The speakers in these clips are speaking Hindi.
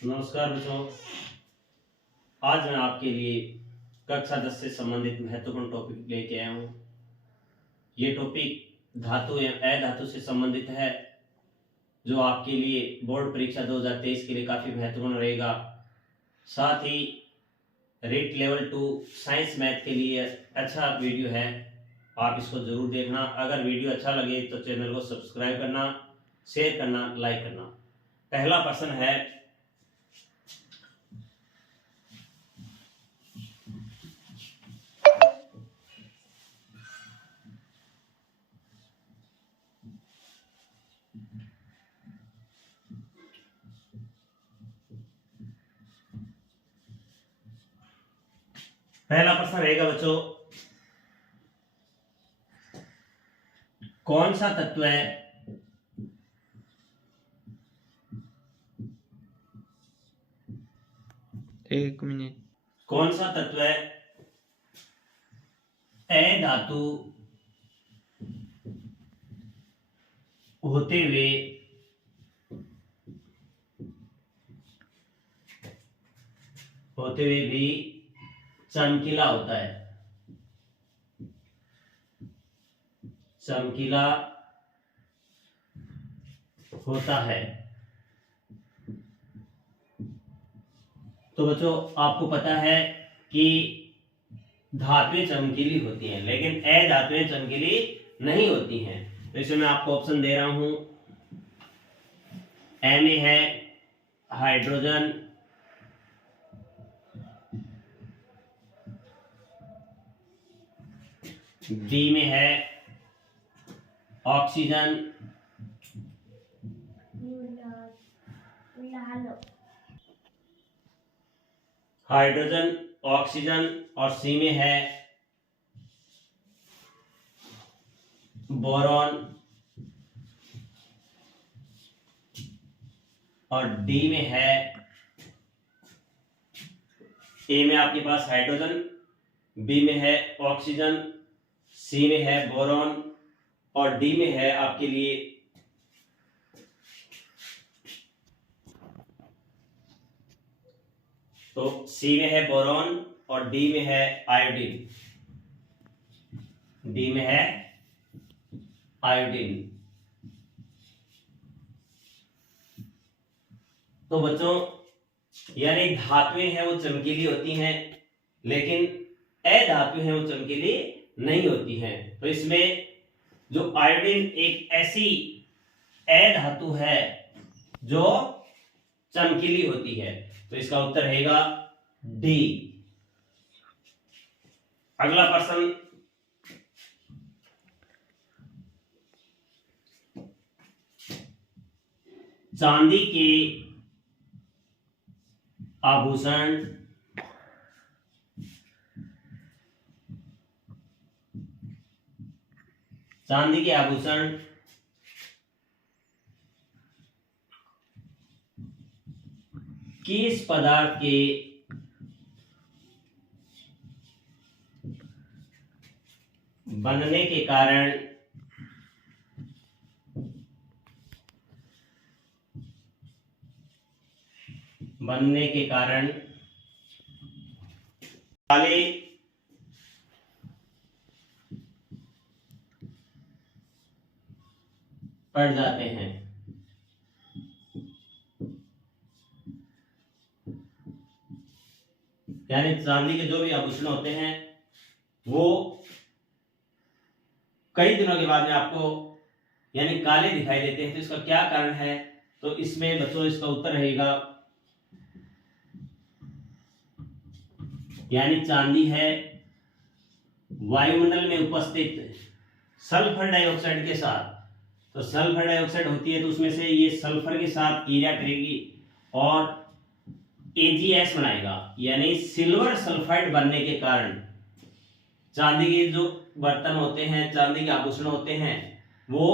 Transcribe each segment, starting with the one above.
नमस्कार बच्चों। आज मैं आपके लिए कक्षा 10 से संबंधित महत्वपूर्ण टॉपिक लेके आया हूँ। ये टॉपिक धातु एवं अधातु से संबंधित है, जो आपके लिए बोर्ड परीक्षा 2023 के लिए काफ़ी महत्वपूर्ण रहेगा। साथ ही रेट लेवल 2 साइंस मैथ के लिए अच्छा वीडियो है, आप इसको ज़रूर देखना। अगर वीडियो अच्छा लगे तो चैनल को सब्सक्राइब करना, शेयर करना, लाइक करना। पहला प्रश्न है, पहला प्रश्न रहेगा बच्चों, कौन सा तत्व है एक मिनट। कौन सा तत्व है अधातु होते हुए भी चमकीला होता है? चमकीला होता है। तो बच्चों, आपको पता है कि धातुएं चमकीली होती हैं, लेकिन अधातुएं चमकीली नहीं होती हैं। तो इसमें मैं आपको ऑप्शन दे रहा हूं। ए में है हाइड्रोजन, बी में है ऑक्सीजन, हाइड्रोजन, ऑक्सीजन, और सी में है बोरॉन, और डी में है, ए में आपके पास हाइड्रोजन, बी में है ऑक्सीजन, सी में है बोरॉन, और डी में है आपके लिए तो सी में है बोरॉन और डी में है आयोडीन। डी में है आयोडीन। तो बच्चों, यानी धातुएं हैं वो चमकीली होती हैं, लेकिन अधातु हैं वो चमकीली नहीं होती हैं। तो इसमें जो आयोडीन एक ऐसी अधातु है जो चमकीली होती है, तो इसका उत्तर रहेगा डी। अगला प्रश्न, चांदी के आभूषण किस पदार्थ के बनने के कारण काले पड़ जाते हैं? यानी चांदी के जो भी आभूषण होते हैं वो कई दिनों के बाद में आपको यानी काले दिखाई देते हैं। तो इसका क्या कारण है? तो इसमें बच्चों इसका उत्तर रहेगा, यानी चांदी है वायुमंडल में उपस्थित सल्फर डाइऑक्साइड के साथ। तो सल्फर डाइऑक्साइड होती है तो उसमें से ये सल्फर के साथ क्रिया करेगी और AgS बनाएगा, यानी सिल्वर सल्फाइड बनने के कारण चांदी के जो बर्तन होते हैं, चांदी के आभूषण होते हैं, वो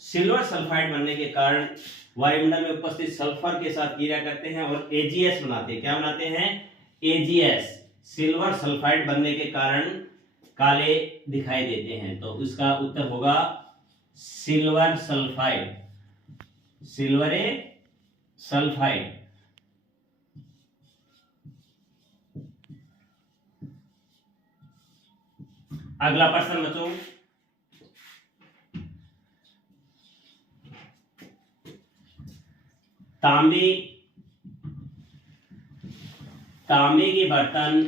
सिल्वर सल्फाइड बनने के कारण वायुमंडल में उपस्थित सल्फर के साथ क्रिया करते हैं और AgS बनाते हैं। क्या बनाते हैं? AgS, सिल्वर सल्फाइड बनने के कारण काले दिखाई देते हैं। तो इसका उत्तर होगा सिल्वर सल्फाइड। Silver sulphide. अगला प्रश्न बच्चों, तांबे तांबे के बर्तन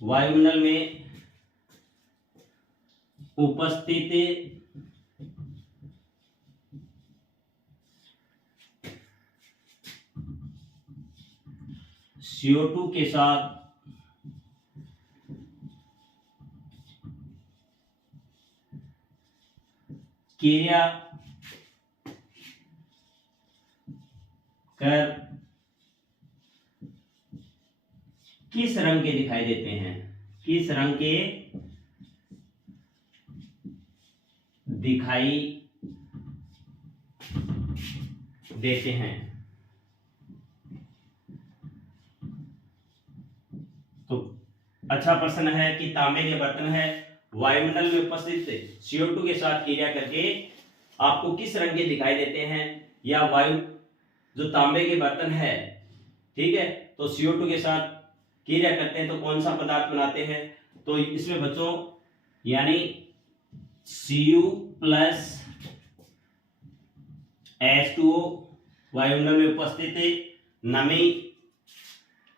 वायुमंडल में उपस्थित CO2 के साथ क्रिया कर किस रंग के दिखाई देते हैं? किस रंग के दिखाई देते हैं? तो अच्छा प्रश्न है कि तांबे के बर्तन है, वायुमंडल में उपस्थित CO2 के साथ क्रिया करके आपको किस रंग के दिखाई देते हैं? या वायु जो तांबे के बर्तन है, ठीक है, तो CO2 के साथ क्रिया करते हैं तो कौन सा पदार्थ बनाते हैं? तो इसमें बच्चों यानी Cu प्लस H2O वायुमंडल में उपस्थित है, नमी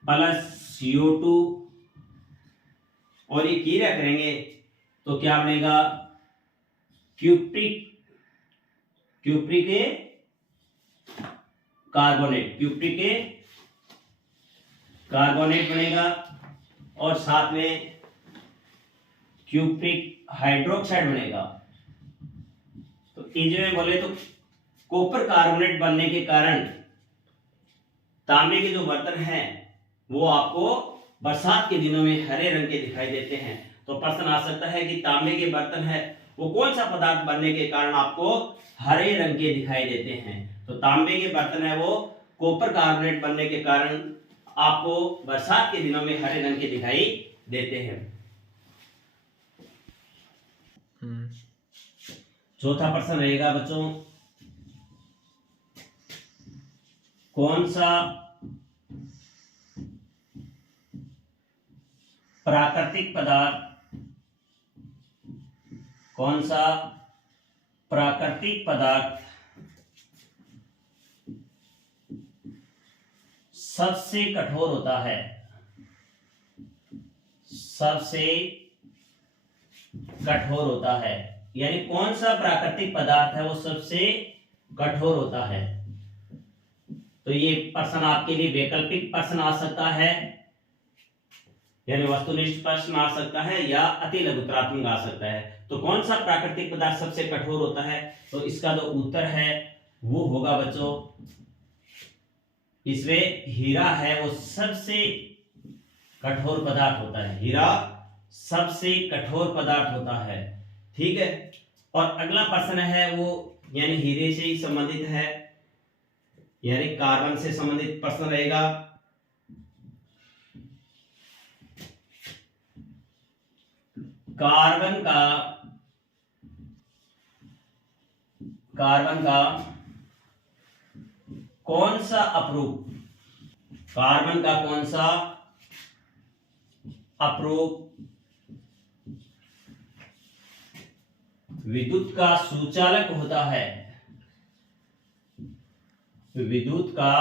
प्लस CO2 और ये क्रिया करेंगे तो क्या बनेगा? क्यूप्रिक कार्बोनेट बनेगा और साथ में क्यूप्रिक हाइड्रोक्साइड बनेगा। तो ये जो है बोले तो कॉपर कार्बोनेट बनने के कारण तांबे के जो बर्तन हैं वो आपको बरसात के दिनों में हरे रंग के दिखाई देते हैं। तो प्रश्न आ सकता है कि तांबे के बर्तन है वो कौन सा पदार्थ बनने के कारण आपको हरे रंग के दिखाई देते हैं? तो तांबे के बर्तन है वो कॉपर कार्बोनेट बनने के कारण आपको बरसात के दिनों में हरे रंग के दिखाई देते हैं। चौथा प्रश्न रहेगा बच्चों, कौन सा प्राकृतिक पदार्थ सबसे कठोर होता है? यानी कौन सा प्राकृतिक पदार्थ है वो सबसे कठोर होता है? तो ये प्रश्न आपके लिए वैकल्पिक प्रश्न आ सकता है, यानी वस्तुनिष्ठ प्रश्न आ सकता है या अति लघुत्रात्मक आ सकता है। तो कौन सा प्राकृतिक पदार्थ सबसे कठोर होता है? तो इसका जो उत्तर है वो होगा बच्चों, इसमें हीरा है वो सबसे कठोर पदार्थ होता है। हीरा सबसे कठोर पदार्थ होता है, ठीक है। और अगला प्रश्न है वो यानी हीरे से ही संबंधित है, यानी कार्बन से संबंधित प्रश्न रहेगा। कार्बन का कौन सा अपरूप विद्युत का सुचालक होता है? विद्युत का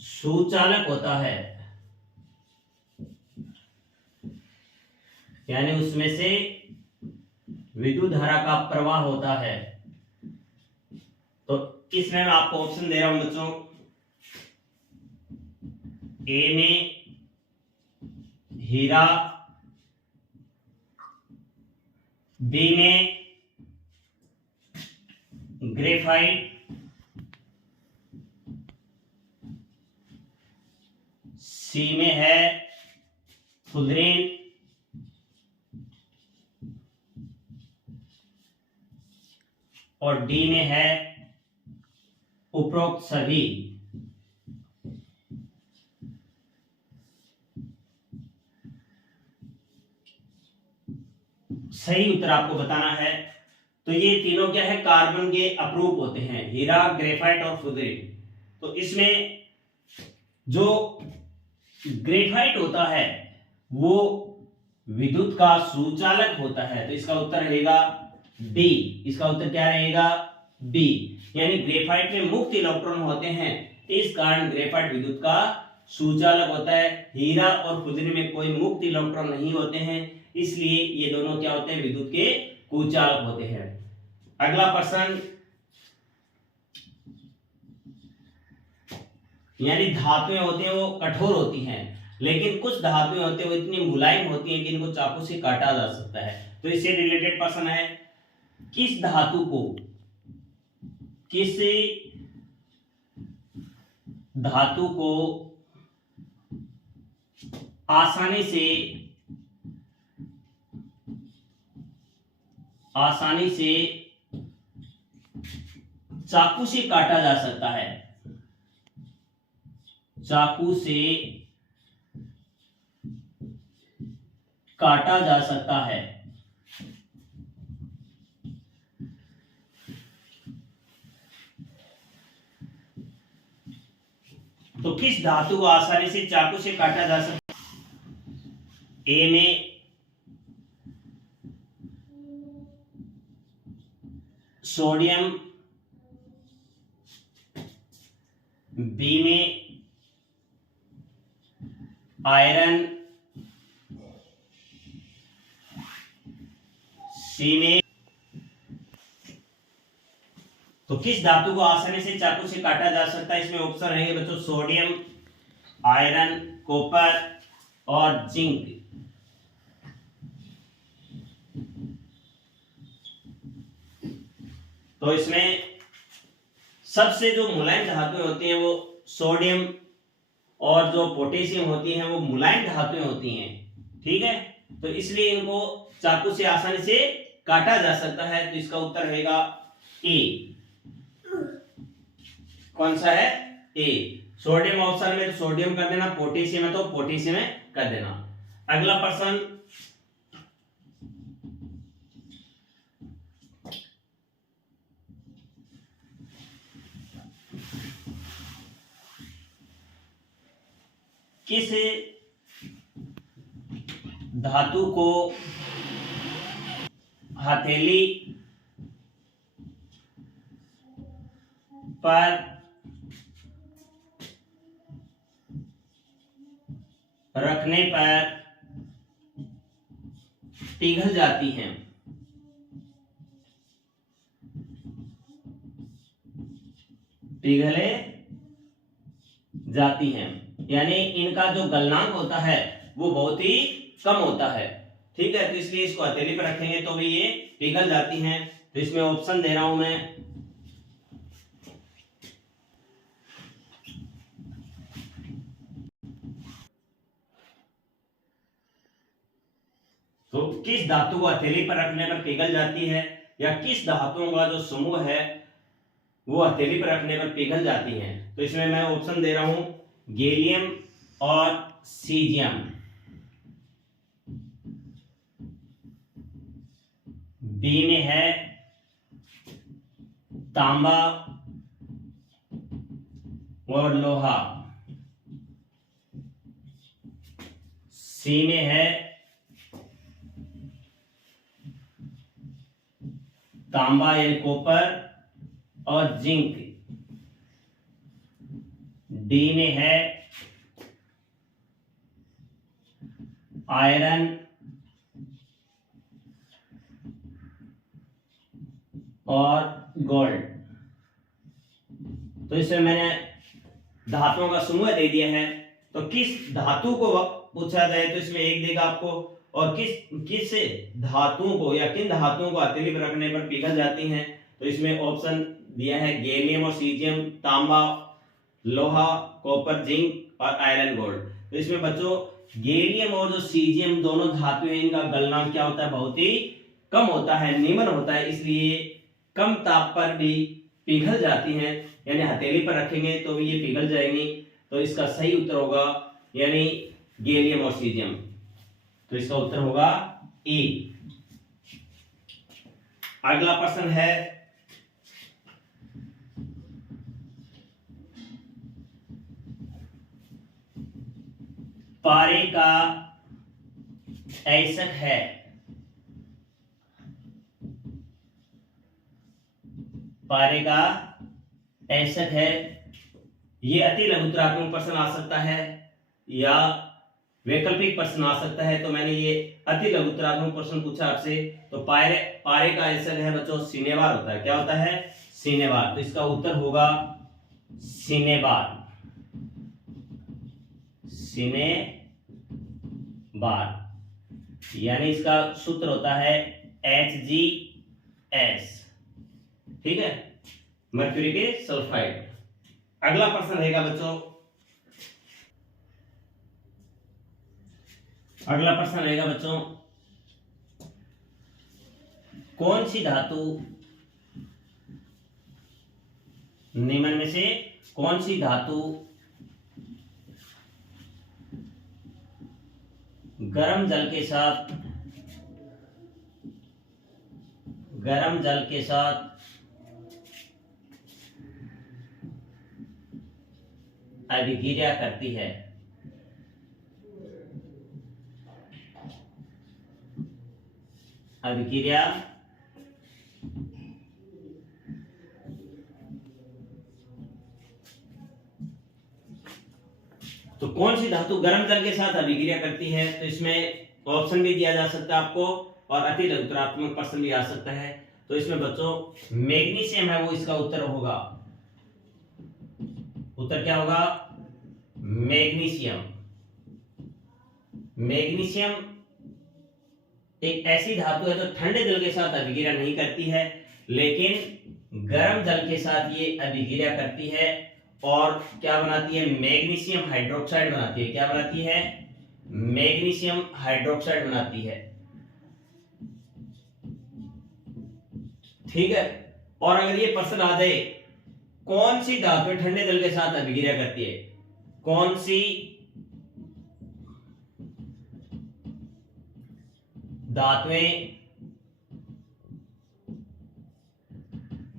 सुचालक होता है, यानी उसमें से विद्युत धारा का प्रवाह होता है। तो इसमें मैं आपको ऑप्शन दे रहा हूं बच्चों, ए में हीरा, बी में ग्रेफाइट, सी में है फुलरेन, और डी में है उपरोक्त सभी। सही उत्तर आपको बताना है। तो ये तीनों क्या है, कार्बन के अपरूप होते हैं, हीरा, ग्रेफाइट और फुदरीन। तो इसमें जो ग्रेफाइट होता है वो विद्युत का सुचालक होता है, तो इसका उत्तर रहेगा बी। इसका उत्तर क्या रहेगा, बी। यानी ग्रेफाइट में मुक्त इलेक्ट्रॉन होते हैं, इस कारण ग्रेफाइट विद्युत का सुचालक होता है। हीरा और फुदरीन में कोई मुक्त इलेक्ट्रॉन नहीं होते हैं, इसलिए ये दोनों क्या होते हैं, विद्युत के कुचालक होते हैं। अगला प्रश्न, यानी धातुएं होती हैं वो कठोर होती हैं, लेकिन कुछ धातुएं होती हैं वो इतनी मुलायम होती हैं कि इनको चाकू से काटा जा सकता है। तो इससे रिलेटेड प्रश्न है, किस धातु को आसानी से चाकू से काटा जा सकता है, चाकू से काटा जा सकता है। तो किस धातु को आसानी से चाकू से काटा जा सकता है? ए में सोडियम, बी में आयरन, सी में। तो किस धातु को आसानी से चाकू से काटा जा सकता है? इसमें ऑप्शन रहेंगे बच्चों, सोडियम, आयरन, कॉपर और जिंक। तो इसमें सबसे जो मुलायम धातुएं होती हैं वो सोडियम और जो पोटेशियम होती हैं वो मुलायम धातुएं होती हैं, ठीक है। तो इसलिए इनको चाकू से आसानी से काटा जा सकता है। तो इसका उत्तर रहेगा ए। कौन सा है? ए। सोडियम ऑप्शन में तो सोडियम कर देना, पोटेशियम है तो पोटेशियम में कर देना। अगला प्रश्न, किस धातु को हथेली पर रखने पर पिघल जाती हैं? पिघले जाती हैं, यानी इनका जो गलनांक होता है वो बहुत ही कम होता है, ठीक है। तो इसलिए इसको हथेली पर रखेंगे तो भी ये पिघल जाती हैं। तो इसमें ऑप्शन दे रहा हूं मैं, तो किस धातु को हथेली पर रखने पर पिघल जाती है, या किस धातुओं का जो समूह है वो हथेली पर रखने पर पिघल जाती हैं? तो इसमें मैं ऑप्शन दे रहा हूं, गैलियम और सीजियम, बी में है तांबा और लोहा, सी में है तांबा यानी कॉपर और जिंक, डी में है आयरन और गोल्ड। तो इसमें मैंने धातुओं का समूह दे दिया है। तो किस धातु को पूछा जाए तो इसमें एक देगा आपको, और किस धातुओं को या किन धातुओं को हथेली पर रखने पर पिघल जाती हैं? तो इसमें ऑप्शन दिया है गैलियम और सीजियम, तांबा, लोहा, कॉपर, जिंक और आयरन, गोल्ड। तो इसमें बच्चों गैलियम और जो सीजियम दोनों धातु हैं, इनका गलनांक क्या होता है? बहुत ही कम होता है, निम्न होता है, इसलिए कम ताप पर भी पिघल जाती हैं, यानी हथेली पर रखेंगे तो भी ये पिघल जाएंगी। तो इसका सही उत्तर होगा यानी गैलियम और सीजियम। तो इसका उत्तर होगा ए। अगला प्रश्न है पारे का ऐसक है। पारे का ऐसक है, ये अति लघुत्तरात्मक प्रश्न आ सकता है या वैकल्पिक प्रश्न आ सकता है। तो मैंने ये अति लघुत्तरात्मक प्रश्न पूछा आपसे। तो पारे का ऐसक है बच्चों सिनेबार होता है। क्या होता है? सिनेबार। तो इसका उत्तर होगा सिनेबार। सिनेबार यानी इसका सूत्र होता है HgS। ठीक है, मर्क्यूरी के सल्फाइड। अगला प्रश्न रहेगा बच्चों, अगला प्रश्न रहेगा बच्चों, कौन सी धातु निम्न में से कौन सी धातु गर्म जल के साथ अभिक्रिया करती है? अभिक्रिया तो कौन सी धातु गर्म जल के साथ अभिक्रिया करती है? तो इसमें ऑप्शन भी दिया जा सकता है आपको और अति लघुत्तरात्मक प्रश्न भी आ सकता है। तो इसमें बच्चों मैग्नीशियम है, वो इसका उत्तर होगा। उत्तर क्या होगा? मैग्नीशियम। मैग्नीशियम एक ऐसी धातु है जो ठंडे जल के साथ अभिक्रिया नहीं करती है, लेकिन गर्म जल के साथ ये अभिक्रिया करती है और क्या बनाती है? मैग्नीशियम हाइड्रोक्साइड बनाती है। क्या बनाती है? मैग्नीशियम हाइड्रोक्साइड बनाती है। ठीक है, और अगर ये प्रश्न आ जाए कौन सी धातु ठंडे जल के साथ अभिक्रिया करती है? कौन सी धातुएं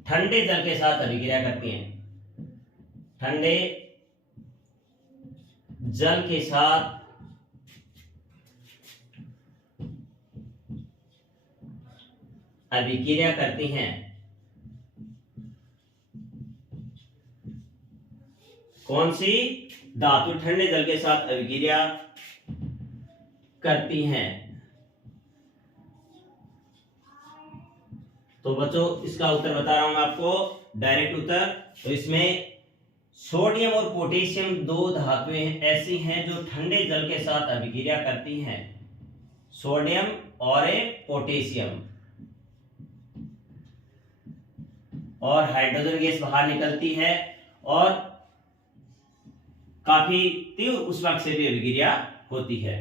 ठंडे जल के साथ अभिक्रिया करती हैं? ठंडे जल के साथ अभिक्रिया करती हैं। कौन सी धातु ठंडे जल के साथ अभिक्रिया करती हैं? तो बच्चों इसका उत्तर बता रहा हूं मैं आपको, डायरेक्ट उत्तर। तो इसमें सोडियम और पोटेशियम दो धातुएं ऐसी हैं जो ठंडे जल के साथ अभिक्रिया करती हैं। सोडियम और पोटेशियम, और हाइड्रोजन गैस बाहर निकलती है और काफी तीव्र ऊष्मा से भी अभिक्रिया होती है।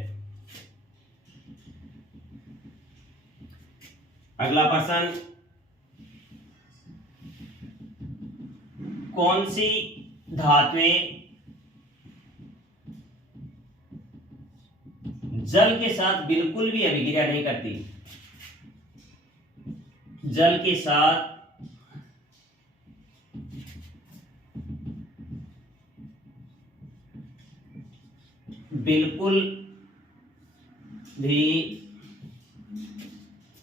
अगला प्रश्न, कौन सी धातुएं जल के साथ बिल्कुल भी अभिक्रिया नहीं करती? जल के साथ बिल्कुल भी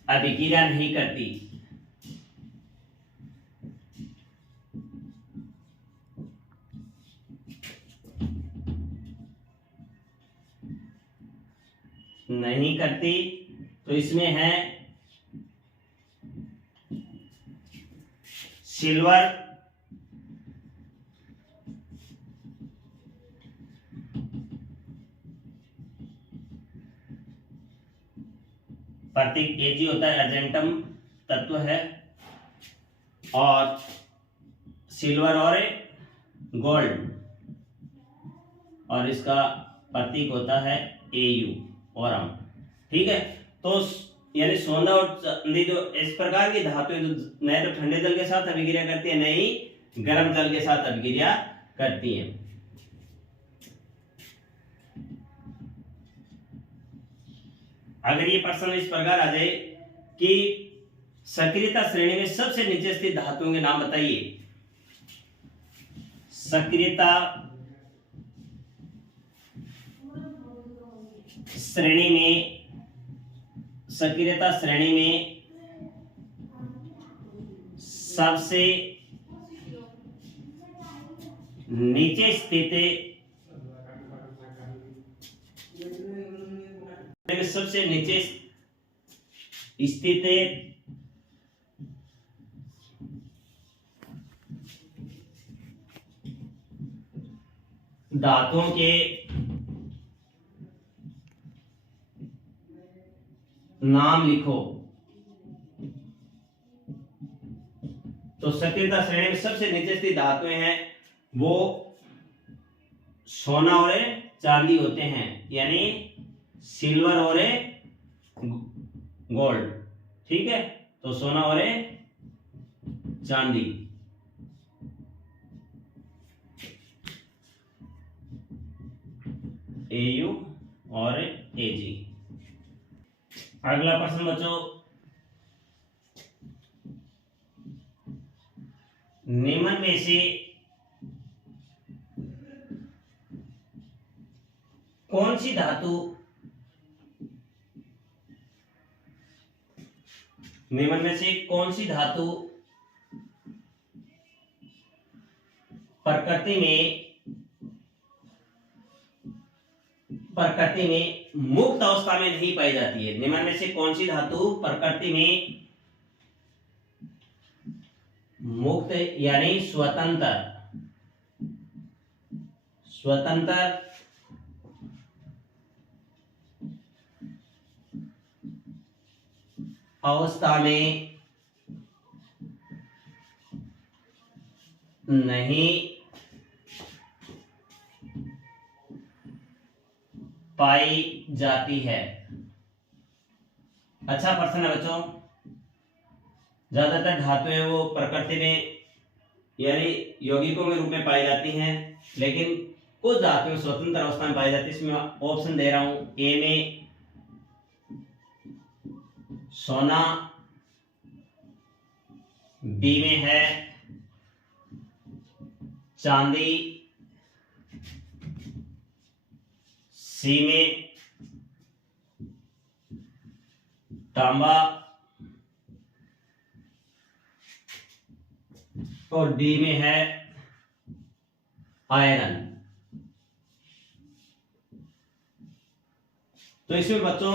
अभिक्रिया नहीं करती। नहीं करती, तो इसमें है सिल्वर, प्रतीक Ag होता है, अर्जेंटम तत्व है, और सिल्वर और गोल्ड, और इसका प्रतीक होता है Au, ओरम। ठीक है, तो यानी सोना और चांदी जो इस प्रकार की धातुएं जो न तो ठंडे जल के साथ अभिक्रिया करती है, न ही गर्म जल के साथ अभिक्रिया करती है। अगर ये प्रश्न इस प्रकार आ जाए कि सक्रियता श्रेणी में सबसे नीचे स्थित धातुओं के नाम बताइए। सक्रियता श्रेणी में सबसे नीचे स्थित धातुओं के नाम लिखो। तो सक्रियता श्रेणी में सबसे नीचे स्थित धातुएं हैं वो सोना और चांदी होते हैं, यानी सिल्वर और गोल्ड। ठीक है, तो सोना और चांदी। AU और AG। अगला प्रश्न बच्चों, निम्न में से कौन सी धातु प्रकृति में मुक्त अवस्था में नहीं पाई जाती है? निम्न में से कौन सी धातु प्रकृति में मुक्त यानी स्वतंत्र अवस्था में नहीं पाई जाती है? अच्छा प्रश्न है बच्चों। ज्यादातर धातुएं वो प्रकृति में यानी यौगिकों के रूप में पाई जाती हैं, लेकिन कुछ धातुएं स्वतंत्र अवस्था में पाई जाती है। इसमें ऑप्शन दे रहा हूं। ए में सोना, बी में है चांदी, सी में तांबा और डी में है आयरन। तो इसमें बच्चों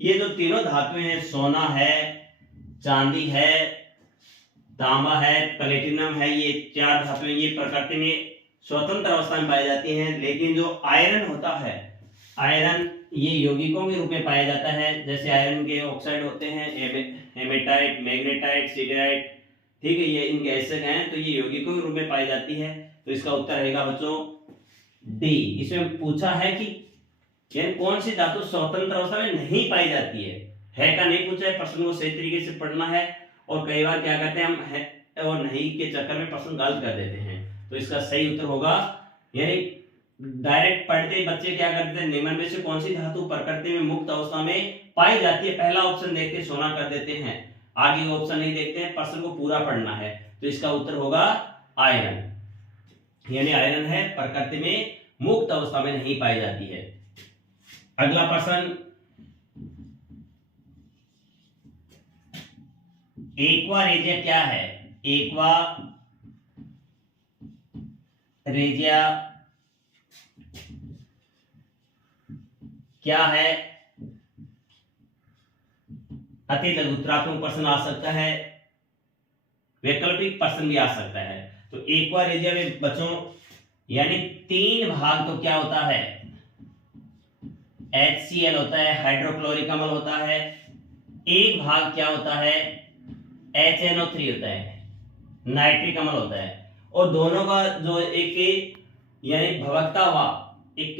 ये जो तीनों धातुएं हैं, सोना है, चांदी है, तांबा है, प्लेटिनम है, ये चार धातुएं ये प्रकृति में स्वतंत्र अवस्था में पाई जाती हैं। लेकिन जो आयरन होता है, आयरन ये यौगिकों के रूप में पाया जाता है। जैसे आयरन के ऑक्साइड होते हैं, हेमेटाइट, मैग्नेटाइट, सिडराइट। ठीक है, ये इनके एसिड हैं, तो ये यौगिकों के रूप में पाई जाती है। तो इसका उत्तर रहेगा बच्चों डी। इसमें पूछा है कि यानी कौन सी धातु स्वतंत्र अवस्था में नहीं पाई जाती है का नहीं पूछा है। प्रश्न को सही तरीके से पढ़ना है, और कई बार क्या करते हैं हम है और नहीं के चक्कर में प्रश्न गलत कर देते हैं। तो इसका सही उत्तर होगा, यानी डायरेक्ट पढ़ते ही बच्चे क्या करते हैं, निम्न में से कौन सी धातु प्रकृति में मुक्त अवस्था में पाई जाती है, पहला ऑप्शन देखते सोना कर देते हैं, आगे ऑप्शन नहीं देखते हैं, प्रश्न को पूरा पढ़ना है। तो इसका उत्तर होगा आयरन, यानी आयरन है प्रकृति में मुक्त अवस्था में नहीं पाई जाती है। अगला प्रश्न, एक्वा रेजिया क्या है? एक्वा रेजिया क्या है? अति लघुत्रात्मक प्रश्न आ सकता है, वैकल्पिक प्रश्न भी आ सकता है। तो एक्वा रेजिया में बच्चों यानी तीन भाग तो क्या होता है, HCl होता है, हाइड्रोक्लोरिक अम्ल होता है, एक भाग क्या होता है, HNO3 होता है, नाइट्रिक अम्ल होता है। और दोनों का जो एक यानी भवकता हुआ एक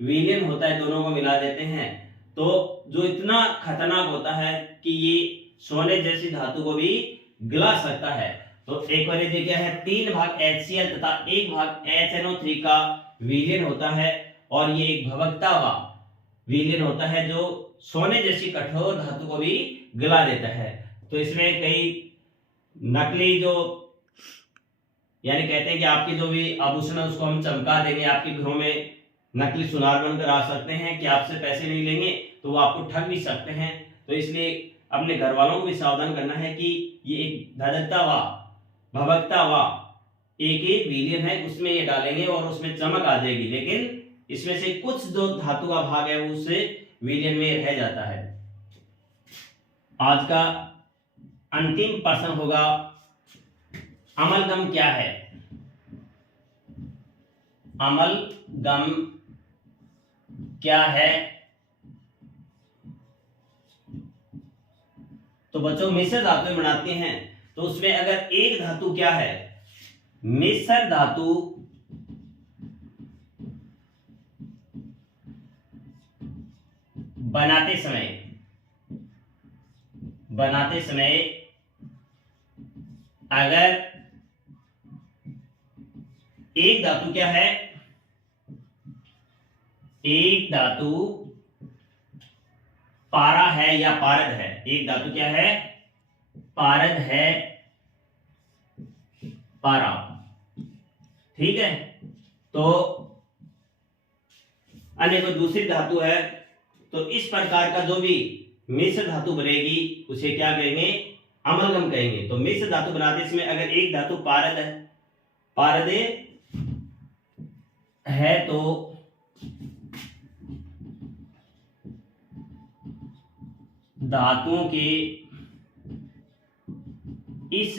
विलयन होता है, दोनों को मिला देते हैं तो जो इतना खतरनाक होता है कि ये सोने जैसी धातु को भी गिला सकता है। तो एक्वा रेजिया क्या है, तीन भाग HCl तथा एक भाग HNO3 का विलयन होता है, और ये एक भवकता हुआ विलयन होता है जो सोने जैसी कठोर धातु को भी गिला देता है। तो इसमें कई नकली जो यानी कहते हैं कि आपके जो भी आभूषण है उसको हम चमका देंगे, आपके घरों में नकली सुनार बनकर आ सकते हैं कि आपसे पैसे नहीं लेंगे, तो वो आपको ठग भी सकते हैं। तो इसलिए अपने घर वालों को भी सावधान करना है कि ये एक धधकता हुआ भभकता हुआ एक विलियन है, उसमें ये डालेंगे और उसमें चमक आ जाएगी, लेकिन इसमें से कुछ जो धातु का भाग है वो उससे विलियन में रह जाता है। आज का अंतिम प्रश्न होगा, अमलगम क्या है? अमलगम क्या है? तो बच्चों मिश्र धातु बनाते हैं तो उसमें अगर एक धातु क्या है, मिश्र धातु बनाते समय अगर एक धातु क्या है, एक धातु पारा है या पारद है, एक धातु क्या है, पारद है, पारा, ठीक है। तो अन्य कोई दूसरी धातु है, तो इस प्रकार का जो भी मिश्र धातु बनेगी उसे क्या कहेंगे, अमलगम कहेंगे। तो मिश्र धातु बनाते इसमें अगर एक धातु पारद है, पारद है तो धातुओं के इस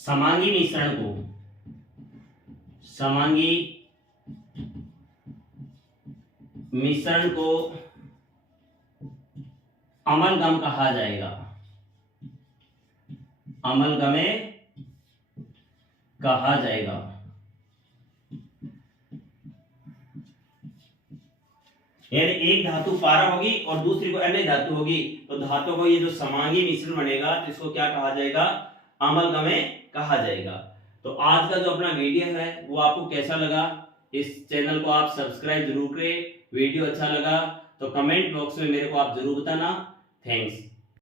समांगी मिश्रण को, समांगी मिश्रण को अमलगम कहा जाएगा, अमलगमे कहा जाएगा। यानी एक धातु पारा होगी और दूसरी को अन्य धातु होगी, तो धातु को ये जो समांगी मिश्रण बनेगा तो इसको क्या कहा जाएगा, अमलगमे कहा जाएगा। तो आज का जो अपना वीडियो है वो आपको कैसा लगा, इस चैनल को आप सब्सक्राइब जरूर करें। वीडियो अच्छा लगा तो कमेंट बॉक्स में मेरे को आप जरूर बताना। थैंक्स।